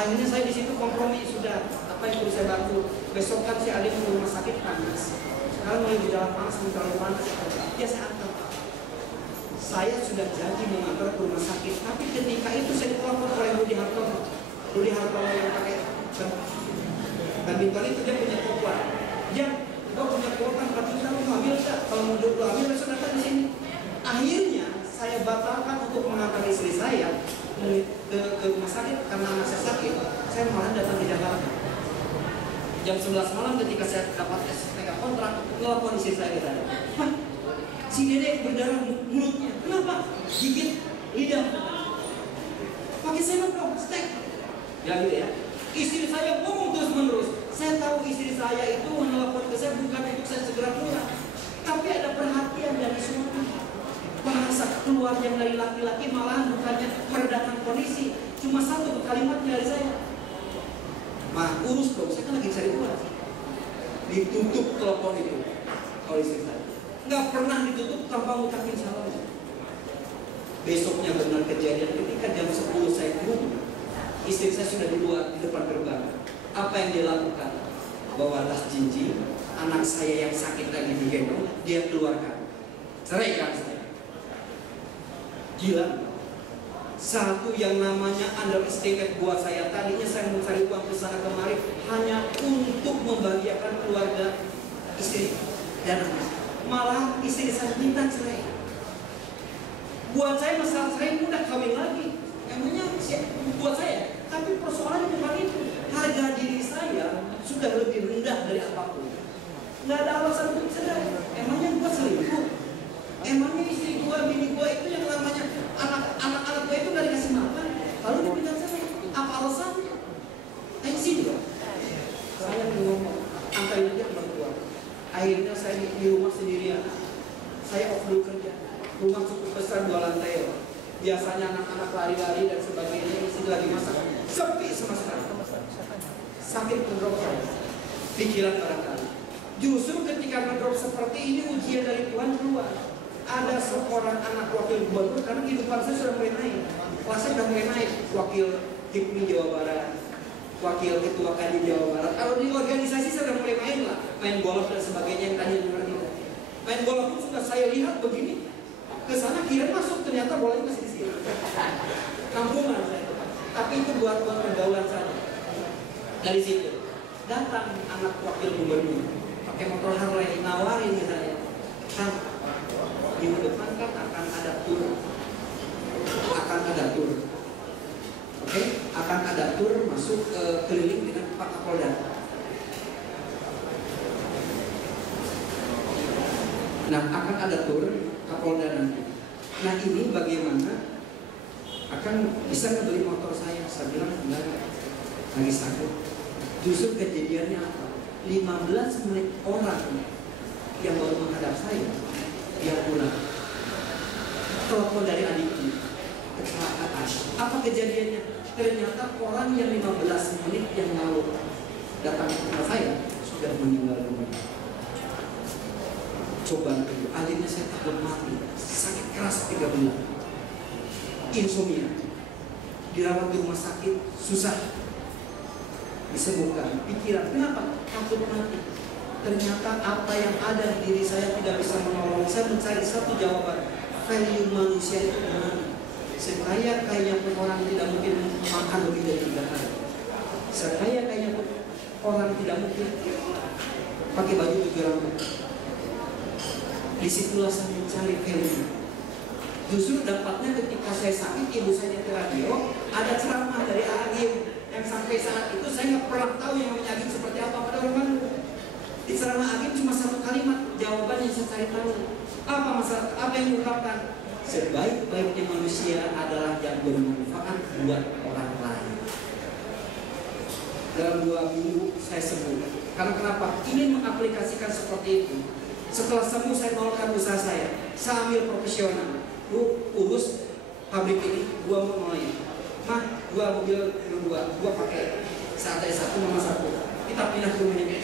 Akhirnya saya di situ kompromi, sudah apa yang perlu saya bantu. Besok kan si Alim ke rumah sakit panas. Sekarang mau jalan panas, terlalu panas. Ya saya antar. Saya sudah janji mengantar ke rumah sakit, tapi ketika itu saya ditelepon oleh Rudi Hartono. Rudi Hartono yang pakai badminton itu, dia punya kuota. Dia punya kuota 4 juta, mau ambil nggak? Kalau mau 20 ambil, besok datang di sini. Akhirnya saya batalkan untuk mengantar istri saya ke rumah sakit karena anak saya sakit. Saya malah datang di Jakarta. Jam 11 malam ketika saya dapat SPK kontrak, telepon istri saya ke saya. Pak, si Dedek berdarah mulutnya. Kenapa? Gigit lidah. Pakai sendok dong, stek. Ya gitu ya. Istri saya ngomong terus menerus. Saya tahu istri saya itu menelpon ke saya bukan untuk saya segera pulang, tapi ada perhatian dari suami. Bahasa keluar yang dari laki-laki malahan bukannya meredakan kondisi, cuma satu kalimat dari saya. Mah, urus dong, saya kan lagi cari uang. Ditutup telepon itu oleh istri saya. Nggak pernah ditutup tanpa ngucapin salam. Besoknya benar kejadian ketika jam 10 saya turun, istri saya sudah di luar, di depan gerbang. Apa yang dia lakukan? Bawa tas jinjing, anak saya yang sakit lagi digendong, dia keluarkan. Ceraikan saya. Gila. Satu yang namanya underestimate buat saya. Tadinya saya mencari uang ke sana kemari hanya untuk membahagiakan keluarga istri dan anak. Malah istri saya minta cerai. Buat saya masalah cerai mudah, kawin lagi. Emangnya buat saya. Tapi persoalannya bukan itu. Harga diri saya sudah lebih rendah dari apapun. Nggak ada alasan untuk cerai. Emangnya gua selingkuh? Emangnya istri gua, bini gua itu yang namanya anak-anak gua itu nggak dikasih makan? Lalu dibilang cerai. Apa alasannya? Sini dong. Saya ngomong, angkain aja ke keluar. Akhirnya saya di rumah sendirian. Saya off dulu kerja. Rumah cukup besar, 2 lantai. Biasanya anak-anak lari-lari dan sebagainya, istri lagi masak. Sepi sama sekali. Sakit ngedrop saya. Pikiran barangkali. Justru ketika ngedrop seperti ini, ujian dari Tuhan keluar. Ada seorang anak wakil gubernur, karena kehidupan saya sudah mulai naik. Kelasnya sudah mulai naik. Wakil Hipmi Jawa Barat, wakil ketua Kadin Jawa Barat. Kalau di organisasi saya sudah mulai main lah, main golf dan sebagainya yang tadi mengerti. Main golf pun sudah saya lihat begini. Ke sana kira masuk, ternyata bolanya masih di sini. Kampungan saya. Tapi itu buat pergaulan saya. Dari situ datang anak wakil gubernur pakai motor Harley, nawarin ke saya, Kang, minggu depan kan akan ada tur, oke? Akan ada tur masuk keliling dengan Pak Kapolda. Nah, akan ada tur Kapolda nanti. Nah, ini bagaimana akan bisa ngebeli motor saya? Saya bilang enggak, lagi sakit. Justru kejadiannya apa? 15 menit orang yang baru menghadap saya, dia pulang. Telepon dari adiknya, kecelakaan. Apa kejadiannya? Ternyata orang yang 15 menit yang lalu datang ke rumah saya sudah meninggal dunia. Coba itu, akhirnya saya takut mati, sakit keras 3 bulan, insomnia, dirawat di rumah sakit, susah disembuhkan. Pikiran, kenapa? Takut mati. Ternyata apa yang ada di diri saya tidak bisa menolong. Saya mencari satu jawaban, value manusia itu mana? Sekaya-kaya pun orang tidak mungkin makan lebih dari 3 hari. Sekaya-kaya pun orang tidak mungkin pakai baju 7 rambut. Disitulah saya mencari value. Justru dampaknya ketika saya sakit, ibu saya nyetir radio, ada ceramah dari Agim yang sampai saat itu saya nggak pernah tahu yang namanya Agim seperti apa pada orang Bandung. Di ceramah Agim cuma satu kalimat, jawaban yang saya cari tahu. Apa masalah? Apa yang diungkapkan? Sebaik-baiknya manusia adalah yang bermanfaat buat orang lain. Dalam 2 minggu saya sembuh. Karena kenapa? Ingin mengaplikasikan seperti itu. Setelah sembuh saya melakukan usaha saya ambil profesional. Lu urus pabrik ini, gua mau mulai. Mah, gua mobil gua pakai saat ada 1 mama 1. Kita pindah ke rumahnya.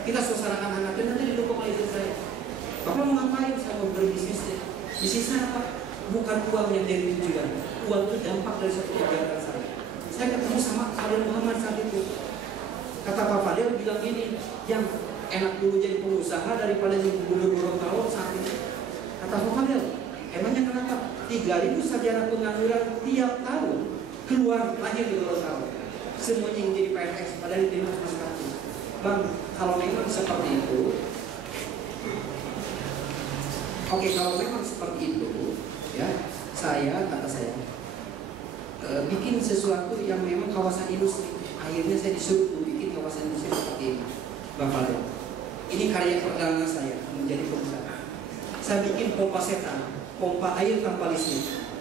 Kita suasanakan hangat dan nanti didukung oleh istri saya. Bapak mau ngapain? Saya mau berbisnis deh. Bisnisnya apa? Bukan uang yang jadi tujuan. Uang itu dampak dari satu kegiatan saya. Saya ketemu sama Fadil Muhammad saat itu. Kata Pak Fadil bilang gini, yang enak dulu jadi pengusaha daripada jadi gubernur Gorontalo saat ini. Kata Pak Fadil, emangnya kenapa? 3.000 sarjana pengangguran tiap tahun keluar lahir di Gorontalo. Semuanya yang jadi PNS padahal diterima cuma 100. Bang, kalau memang seperti itu, oke, kalau memang seperti itu, ya, kata saya, bikin sesuatu yang memang kawasan industri. Akhirnya saya disuruh membuat kawasan industri seperti ini, Bang Fadil. Ini karya perdana saya menjadi pengusaha. Saya bikin pompa setan, pompa air tanpa listrik.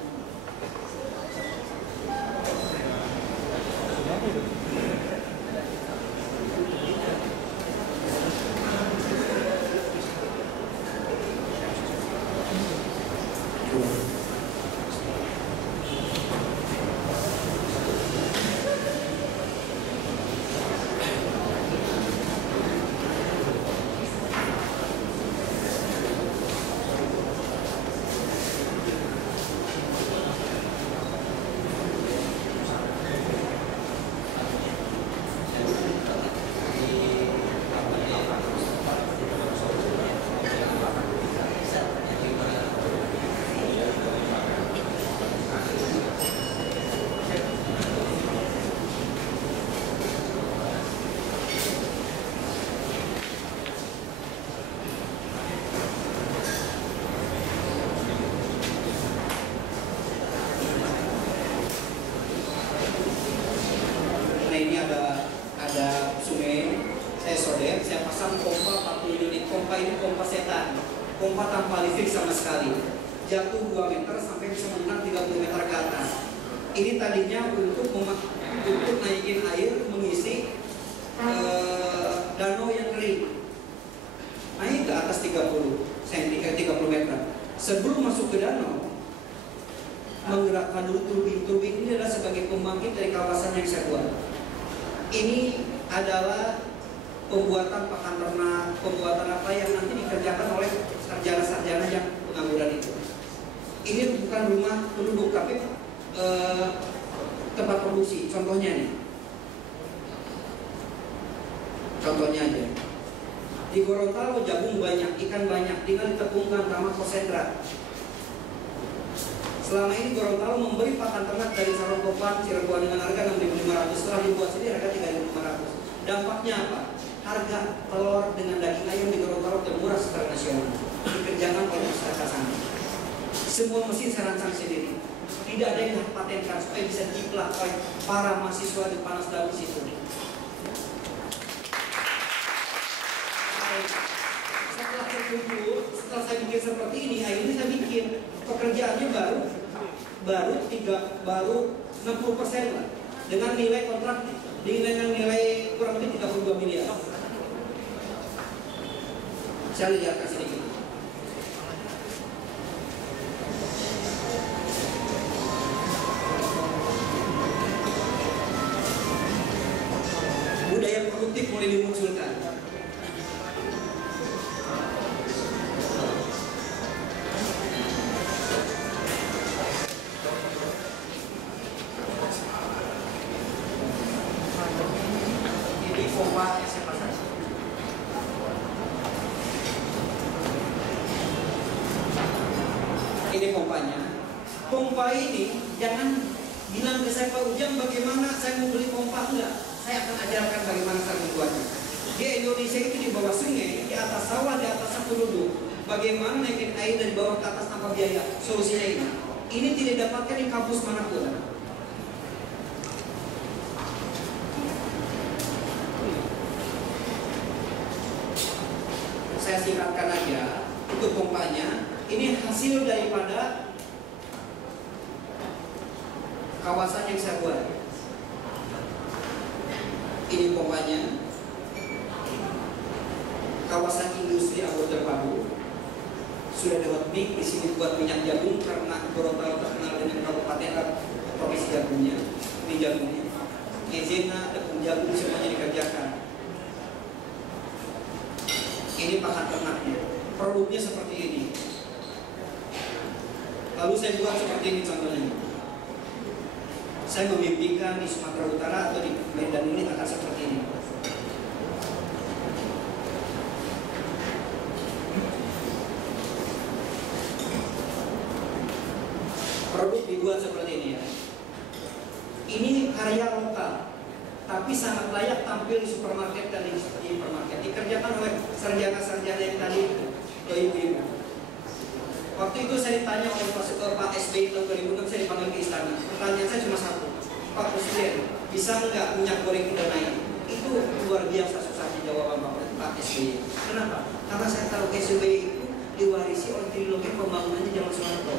Ini ada sungai, saya solder, saya pasang pompa 40 unit. Pompa ini pompa setan, pompa tanpa listrik sama sekali, jatuh 2 meter sampai bisa mengenang 30 meter ke atas. Ini tadinya untuk naikin air mengisi danau yang kering, naik ke atas 30 meter. Sebelum masuk ke danau, menggerakkan dulu turbin ini adalah sebagai pembangkit dari kawasan yang saya buat. Ini adalah pembuatan pakan ternak, pembuatan apa yang nanti dikerjakan oleh sarjana-sarjana yang pengangguran itu. Ini bukan rumah penduduk, tapi tempat produksi. Contohnya nih, contohnya aja. Di Gorontalo jagung banyak, ikan banyak, tinggal ditepungkan sama konsentrat. Selama ini Gorontalo memberi pakan ternak dari Sarokopan, Cirebon dengan harga 6.500. Setelah dibuat sendiri harga 3.500. Dampaknya apa? Harga telur dengan daging ayam di Gorontalo termurah secara nasional. Dikerjakan oleh masyarakat sana. Semua mesin saya rancang sendiri. Tidak ada yang patenkan supaya bisa jiplak oleh para mahasiswa di panas dalam situ. Setelah terkumpul, setelah saya bikin seperti ini, akhirnya saya bikin pekerjaannya baru 60% lah, dengan nilai kontrak dengan nilai kurang lebih 32 miliar. Saya lihat sedikit. Budaya produktif mulai dimunculkan. Pompa yang saya pasang. Ini pompanya. Pompa ini jangan bilang ke saya, Pak Ujang, bagaimana saya mau beli pompa. Enggak, saya akan ajarkan bagaimana cara membuatnya. Di Indonesia itu di bawah sungai, di atas sawah, di atas penduduk. Bagaimana naikin air dari bawah ke atas tanpa biaya? Solusinya ini. Ini tidak dapatkan di kampus manapun. Saya singkatkan aja untuk pompanya. Ini hasil daripada kawasan yang saya buat. Ini pompanya. Kawasan industri agro terpadu. Sudah lewat MIK, di sini buat minyak jagung karena Gorontalo terkenal dengan kabupaten provinsi jagungnya. Ini jagungnya. Kezena, tepung jagung semuanya dikerjakan. Ini pakan ternaknya. Produknya seperti ini. Lalu saya buat seperti ini contohnya. Saya memimpikan di Sumatera Utara atau di Medan ini akan seperti ini. Produk dibuat seperti ini ya. Ini karya lokal, tapi sangat layak tampil di supermarket dan di hipermarket. Dikerjakan oleh sarjana-sarjana yang tadi ibu-ibu. Waktu itu saya ditanya oleh Pak SBY tahun 2006, saya dipanggil ke istana. Pertanyaan saya cuma satu, Pak Presiden, bisa nggak minyak goreng kita naik? Itu luar biasa susahnya jawaban Pak SBY. Kenapa? Karena saya tahu SBY itu diwarisi oleh trilogi pembangunannya zaman Soeharto.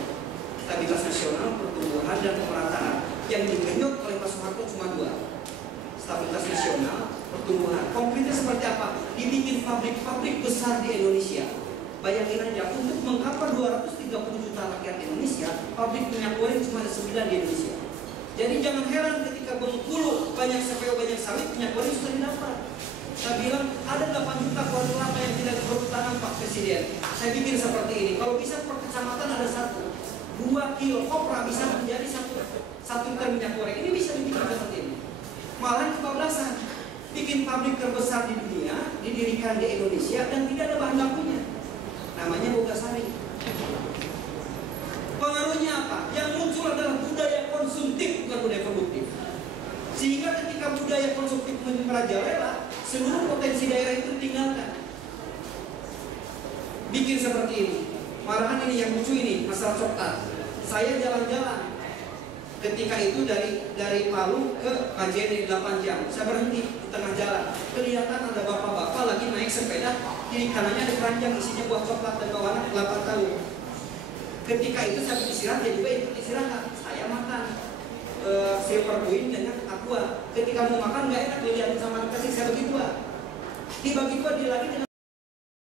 Stabilitas nasional, pertumbuhan, dan pemerataan. Yang digenyot oleh Pak Soeharto cuma dua. Stabilitas nasional, pertumbuhan. Konkretnya seperti apa? Dibikin pabrik-pabrik besar di Indonesia. Bayangin aja, untuk mengcover 230 juta rakyat Indonesia, pabrik minyak goreng cuma ada 9 di Indonesia. Jadi jangan heran ketika Bengkulu banyak CPO, banyak sawit, minyak goreng sudah didapat. Saya bilang, ada 8 juta keluarga lama yang tidak berhutang Pak Presiden. Saya bikin seperti ini, kalau bisa per kecamatan ada 2 kilo kopra bisa menjadi satu liter minyak goreng. Ini bisa dibikin seperti ini. Malah kebablasan, bikin pabrik terbesar di dunia, didirikan di Indonesia, dan tidak ada bahan bakunya. Namanya Bogasari. Pengaruhnya apa? Yang muncul adalah budaya konsumtif, bukan budaya produktif. Sehingga ketika budaya konsumtif merajalela, seluruh potensi daerah itu ditinggalkan. Bikin seperti ini. Malahan ini yang lucu ini, masalah coklat. Saya jalan-jalan. Ketika itu dari Palu ke Majene 8 jam. Saya berhenti di tengah jalan. Kelihatan ada bapak-bapak lagi naik sepeda. Kiri kanannya ada keranjang isinya buah coklat dan bawa anak 8 tahun. Ketika itu saya istirahat, dia juga ikut istirahat. Saya makan silver queen dengan aqua. Ketika mau makan nggak enak, dilihatin sama kasih saya bagi dua. Dibagi dua dia lagi dengan